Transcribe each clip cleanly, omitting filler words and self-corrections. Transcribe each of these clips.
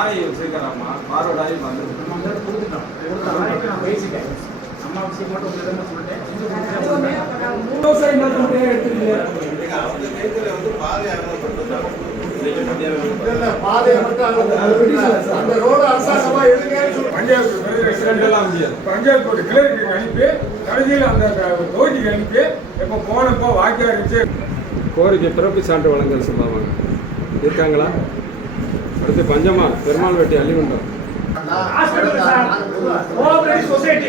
ஆய் வச்சிருக்கிறாமா ஃபார்வர்ட் ஆகி வந்துருக்கு. நம்ம வந்து கொடுத்துட்டோம். நாளைக்கு நான் பேசிட்டேன். அம்மா விஷயம் மட்டும் உங்களிடம் சொல்லிட்டேன். விவசாயி மட்டும் எடுத்துக்கீங்க. அவங்க கைத்துல வந்து பாதை பாதையை மட்டும் அந்த ரோடு அரசாங்கமா எடுங்க. பஞ்சாயத்து போர்டு கிளருக்கு அனுப்பி கடைசியில் அந்த தொகுதிக்கு அனுப்பி இப்போ போனப்போ வாக்கியா இருந்துச்சு. கோரிக்கை பிறப்பு சான்று வழங்கல் சொல்லுவாங்க இருக்காங்களா? அடுத்து பஞ்சமா பெருமாள் வெட்டி அள்ளிமன்றம் சொசைட்டி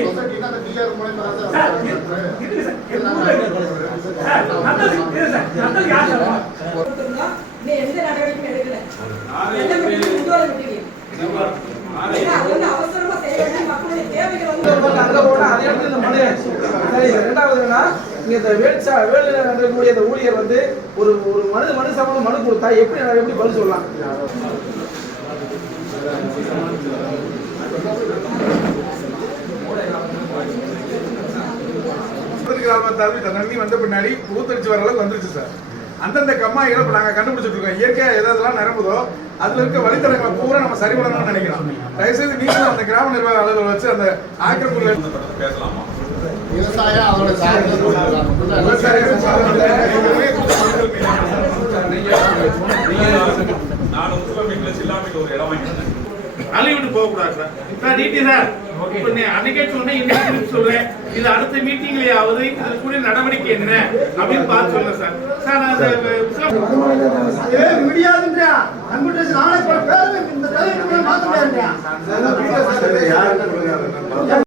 எந்த நடவடிக்கையும் எடுக்கல. அவசரமா செய்ய மக்களுடைய தேவைகள் வந்து ஊழியர் வந்து ஒரு மனு சம்பந்தம் மனு கொடுத்தா எப்படி பதில் சொல்லலாம்? தண்ணி வந்த பின்னாடி ஊத்தடிச்சு வர அளவுக்கு வந்துருச்சு சார். அந்தந்த கம்மாய்களை இப்ப நாங்க கண்டுபிடிச்சிட்டு இருக்கோம். இயற்கையா எதெல்லாம் நிரம்புதோ அதுல இருக்க வழித்தடங்களை பூரா நம்ம சரி பண்ணணும்னு நினைக்கிறோம். தயவுசெய்து நீங்களும் அந்த கிராம நிர்வாக அலுவலர் வச்சு அந்த ஆக்கிரமிப்புல பேசலாமா? விவசாயம் அதோட நான் முஸ்லிம்ல சில்லாமிக்கு ஒரு இடம் வாங்கிட்டேன். அழிவிட்டு போகக்கூடாது சார். சார் டிடி சார் அன்னைக்கே சொன்னேன், இன்னைக்கு சொல்றேன். இது அடுத்த மீட்டிங்லயாவது இது கூட நடவடிக்கை என்ன அப்படின்னு பார்த்து சொல்ல சார். சார் முடியாதுன்றா கம்ப்யூட்டர் நாளைக்கு பேர் இந்த மாத்த முடியாது.